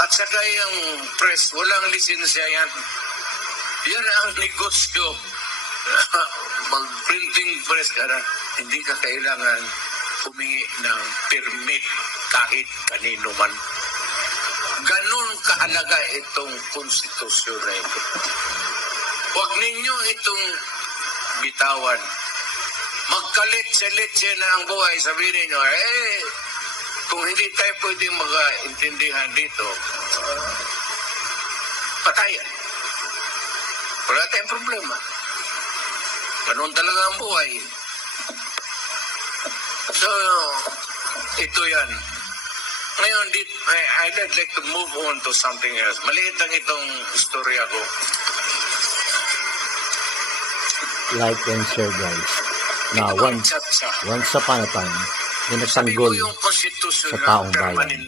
At saka yung press, walang lisensya yan. Yan ang negosyo. Mag-printing press ka na, hindi ka kailangan humingi ng permit kahit kanino man. Ganon kahalaga itong konstitusyon na ito. Huwag ninyo itong bitawan. Magkalit-salit na ang buhay. Sabihin ninyo, kung hindi tayo pwedeng mag-intindihan dito, patayan. Wala tayong problema. Ganon talaga ang buhay. So, ito yan. Ngayon, I'd like to move on to something else. Maliit lang itong istorya ko. Like and share, guys. Now, once upon a time, may nagtanggol sa taong bayan.